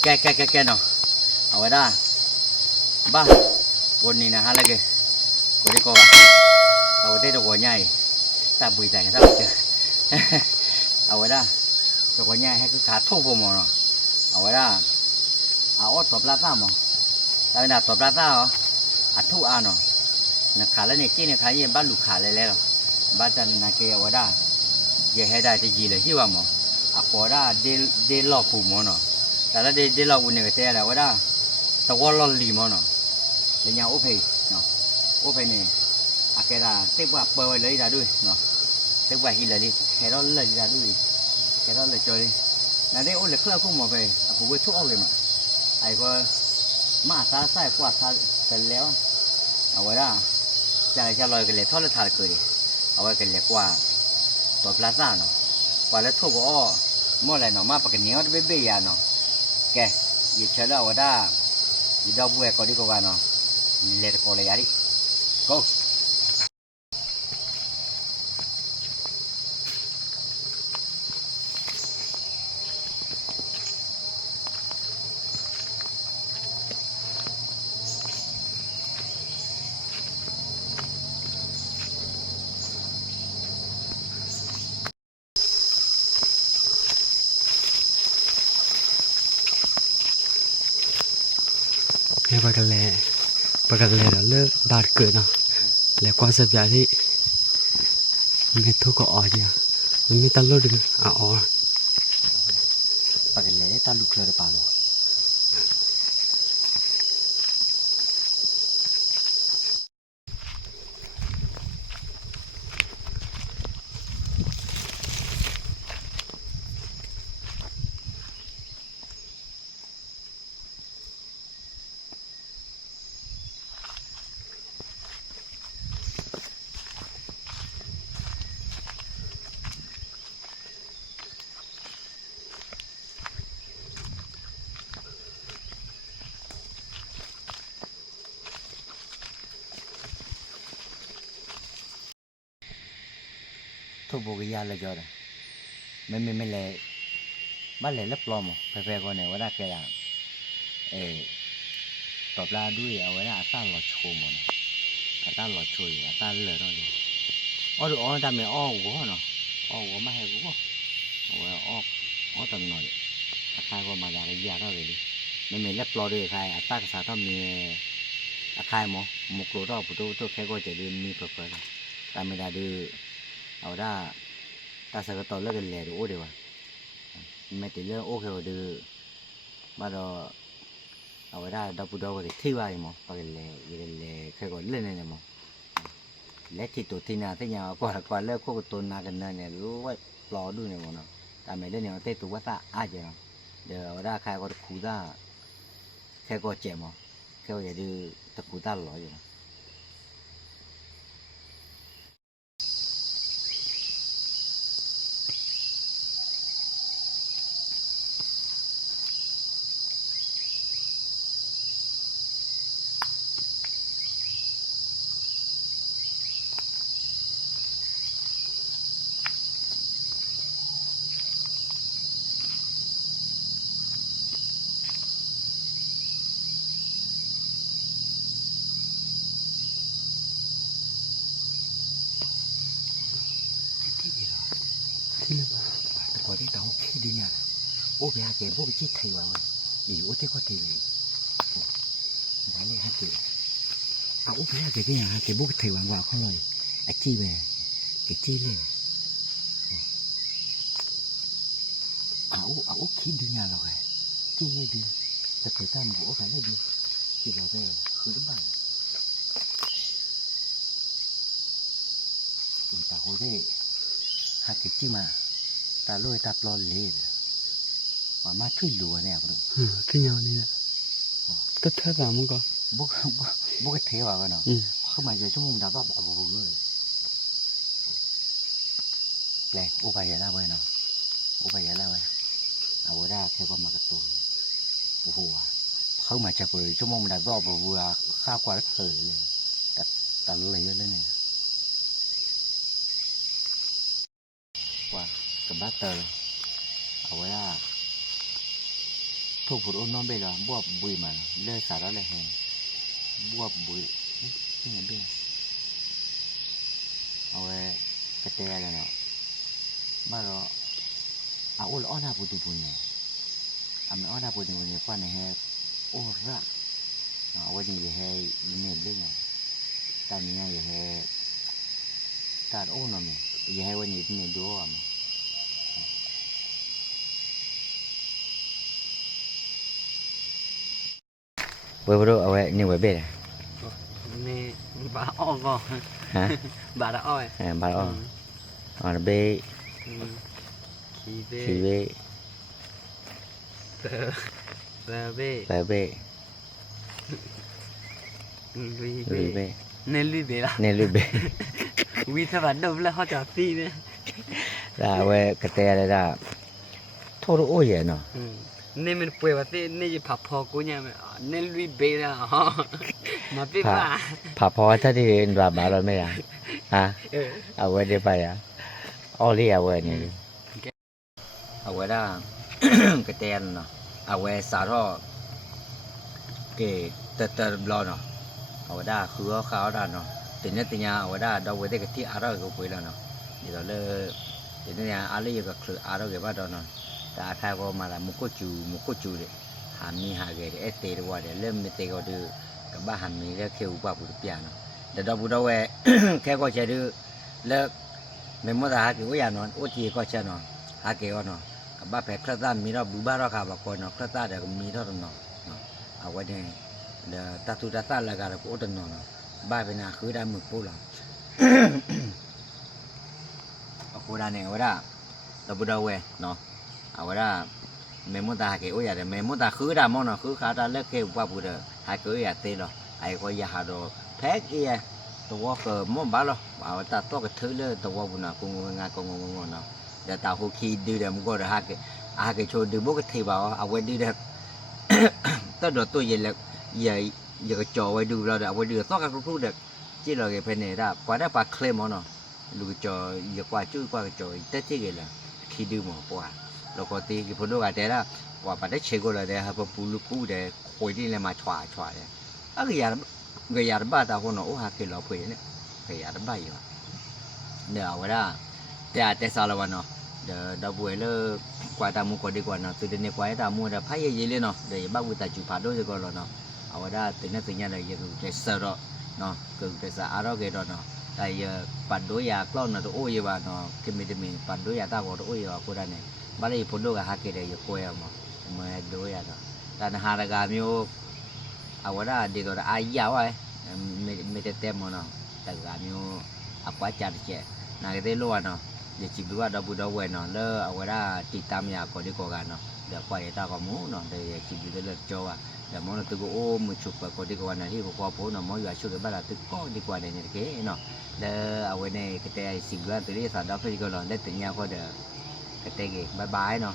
แกเนาะเอาไว้ได้บ้าวันนี้นะฮะอะไรกันวันนี้ก็ว่าเอาไว้ได้ตัวใหญ่ตาบุยใจตาบุยเจอเอาไว้ได้ตัวใหญ่ให้คือขาทุ่มผมเนาะเอาไว้ได้เอาอดตบลาซ่ามั้งแต่เวลาตบลาซ่าเหรออัดทุ่มเนาะนะขาแล้วเนี่ยจี้เนี่ยขาเย็นบ้านลูกขาเลยแล้วบ้านจันนาเกเอาไว้ได้ยังให้ได้จะยีเลยที่ว่ามั้งอ่ะพอได้เดลอกผูมั้งเนาะแต่ละเดลอกวันนี้ก็เจ๊แล้วไว้ได้ตะวันร้อนลีมั้งเนาะเดี๋ยวโอเพเนาะโอเพเนี่ยอาแกได้เต็มว่าเปิดเลยได้ด้วยเนาะเต็มว่าฮิลเลยดิแค่เราเลยได้ด้วยแค่เราเลยจอยนั่นได้โอ้เลยเคลื่อนขึ้นมาไปอ่ะผมก็ทุกเอาเลยมั้งไอ้ก็มาซาใส่กวาดซาเสร็จแล้วเอาไว้ได้จะลอยกันเลยทอดแล้วทานเกยเอาไว้กันเลยกว่าตัวปลาซ่าเนาะกว่าแล้วทุกก็อ้อเมื่อไรเนาะมาปากกันเนี้ยเบี้ยเนาะแกยิ่งเชื่อแล้วว่าได้ยิ่งดอกบัวก็ดีกว่าเนาะเล็ดก็เลยยาดิ go ให้ปากกันเลยเดี๋ยวเลิกดาดเกิดเนาะแล้วก็สับยาที่ไม่ทุกข์ก็อ่อนเนี่ยมันไม่ตั้งรถดึงอ๋อปากกันเลยตาลูกเคลือได้ป่ะเนาะทุบโบกี้ยาเลยจอดไม่เลยบ้านเลยรับรองมั้งแฟๆก่อนเนี่ยว่าได้แกอย่างตอบลาด้วยเอาไว้ได้อาตาหลอดโชว์มั้งอาตาหลอดโชว์อาตาเลยตอนนี้อ๋อดูอ๋อทำไมอ๋อกูเนาะอ๋อกูไม่ให้กูเอาไว้อ๋อตอนหน่อยอาตาก็มาจากยาเท่าเลยไม่รับรองด้วยใครอาตากษาต้องมีอาคายมั้งมุกโลดอปุตุแค่ก็จะเรียนมีเพื่อแต่ไม่ได้ดูเอาได้ตาสักตอนเลิกกันแล้วดูโอ้เดี๋ยวไม่ติดเรื่องโอเคดูมาดอเอาไว้ได้ดับปุดอก็ได้ที่ว่าอย่างมั้งปากกันเลยแค่ก็เล่นเนี่ยมั้งและที่ตัวที่นาที่ยาวกว่าเลิกคู่กับตัวนากันเนี่ยรู้ว่ารอดูเนี่ยมั้งเนาะแต่ไม่เล่นเนี่ยเต้ตัวว่าตาอาจจะเดี๋ยวเอาได้ใครก็คูได้แค่ก็เจ็บมั้งแค่ก็อย่าดูตะคูได้หรออยู่ที่เลยแต่พอที่เราคิดดูเนี่ยโอ้ไปหาเก็บพวกชี้ไทยว่าอีโอ้ที่ก็ทีเลยไหนเลยฮะเก็บเอาโอ้ไปหาเก็บที่ไหนฮะเก็บพวกไทยว่าเขาเลยไอ้จี้ไปเก็บจี้เลยเอาคิดดูเนี่ยเราไงจี้เลยดูแต่เคยทำโอ้ไปเลยดูที่เราไปคือบ้านแต่โหได้หาเก็บจี้มาตาลอยตาปลอเลยว่ามาช่วยเหลือเนี่ยพวกที่ยาวนี่แหละก็ถ้าถามมันก็บุกเทวะกันเนาะเข้ามาอยู่ชั่วโมงดาวบอกบอกเลยแปลกอุบายอะไรไว้เนาะอุบายอะไรไว้เอาไว้ได้แค่ว่ามากระตุ้นบัวเข้ามาจะเปิดชั่วโมงดาวบอกบัวข้าวกว่าเคยเลยแต่เลยเยอะเลยเนี่ยว่ากับบัตเตอร์เอาไว้ได้ทุ thuộc phụ ôn non bây giờ bùa bùi mà lơ xả đó là hèn bùa bùi cái này bên ở cái tè là nó mà rồi à ôn on ha phụ tụ phụ này à mình on ha phụ tụ phụ này qua này hè ôn ra à ôn gì hè này bên này ta mình nghe hè ta ôn nó mình giờ hè ôn gì này đua à bữa bữa ở như vậy biết nè bà o gò hả bà đã oi à bà đó ở bê khi khi về bê và về và bê lui lùi về bê nên lui về là nên lùi bê vì sao bạn đâu là họ trả phi nữa là về cái tè này là thôi nó ôi vậy nó nên mình quay vào thế nên chỉ phập phò của nhà mình nên lui về là họ mà biết mà ผ่าพอถ้าที่เรียนว่าบาเราไม่ได้ฮะเอาไว้ได้ไปอ่ะอ้อเรียกไว้นี่เอาไว้ได้กระเตนเนาะเอาไว้สาท่อเกตเตอร์บลอเนาะเอาไว้ได้คือเขาได้เนาะติดเนี่ยติดเนี่ยเอาไว้ได้เราไว้ได้กะทิอะไรก็คุยแล้วเนาะเดี๋ยวเราติดเนี่ยอะไรก็คืออะไรก็ว่าเนาะแต่ถ้าก็มาละมุกจูเลยหามีหาเกดเอเตอร์ว่าเดี๋ยวเริ่มไม่เตะก็ดูกับบ้านหามีแล้วเขี้ยวกว่าปุถุเปียเนาะเดี๋ยวเราพูดเอาไว้แค่ก็จะดูแล้วไม่หมดหาเกี่ยวกับนอนโอ้จีก็จะนอนหาเกี่ยวเนาะกับบ้านแพร่คราดมีเราบุบ้าเราขับก่อนเนาะคราดเดี๋ยวมีเท่านั้นเนาะเอาไว้เนี่ยเดี๋ยวตาตุตาตาละกันเราก็อดนอนเนาะบ้านเป็นอาคือได้หมึกปูหลังเอาคูด้านเนี่ยเอาไว้ได้เราพูดเอาไว้เนาะเอาไว้ได้ไม่หมดหาเกี่ยวกับไม่หมดคือได้มั้งเนาะคือขาได้เลิกเกี่ยวกับปุถุหาเกี่ยวกับเตะเนาะไอ้ก็อย่าหาดูแพ้เกี่ยตัวก็มั่วบ้าหรอเอาแต่ตัวก็ถือเลยตัวบุญนะกูงานกูงงเนาะเดี๋ยวตาหูขี้ดื้อเดี๋ยวมึงก็จะหาเกโชว์ดื้อบุกทีบ่าวเอาไว้ดื้อเด็กตัวเด็กตัวใหญ่เลยใหญ่ใหญ่ก็จ่อไว้ดูเราเดี๋ยวเอาไว้ดื้อตัวก็รู้เด็กที่เราเก็บไปเนี่ยได้กว่าได้ปลาเคลมเนาะลูกจ่อใหญ่กว่าจุ้ยกว่าจ่อแต่ที่เกล่ะขี้ดื้อหมดกว่าเราก็ตีกี่พนดูกันแต่ละกว่าปลาได้เชื่อก็เลยเดี๋ยวให้พวกปูลูกกูเดี๋ยวคอยที่เลยมาฉ่าเลยอะก็อยากบ้าตาคนเนาะโอ้หาเกล้าเพื่อนเนี่ยก็อยากบ้าอยู่เดี๋ยวเอาไว้ได้แต่สารวันเนาะเดี๋ยวเราบุยเลิกกว่าตามูก็ดีกว่าเนาะตื่นเนี่ยกว่าตามูเดี๋ยวพายเยอะเลยเนาะเดี๋ยวบ้าบุตรจูพาด้วยก็แล้วเนาะเอาไว้ได้ตื่นเนี่ยเลยยังจะเสร็จเนาะก็จะสะอาดก็ได้เนาะแต่ปัดด้วยยากล้องเนาะตัวโอ้ยว่าเนาะที่มีปัดด้วยยาตาก็ตัวโอ้ยว่ากูได้เนี่ยบ้านเลยพนดูกับหาเกล้าอยู่คุยเอามาด้วยยาเนาะแต่หาระกามิโอเอาไว้ได้ดีก็ได้อายาวไว้ไม่ได้เต็มเนาะแต่กามิโอเอาไว้จัดเจ้นาก็ได้ล้วนเนาะเดี๋ยวจิบดูว่าเราบุดเอาไว้เนาะแล้วเอาไว้ได้ติดตามยาก่อนดีกว่ากันเนาะเดี๋ยวไปตาก็มูเนาะเดี๋ยวจิบดูได้เลยจ้าเดี๋ยวมันตัวก็โอ้มือฉุกไปก่อนดีกว่านะที่พอพูดเนาะมันอยู่ช่วยบ้านเราตัวก็ดีกว่าเนี่ยเก๋เนาะแล้วเอาไว้ในกระเตยสิ่งว่าตัวนี้สารดอกที่ก็เราได้ถึงยาก็เดี๋ยวกระเตยเก๋บายบายเนาะ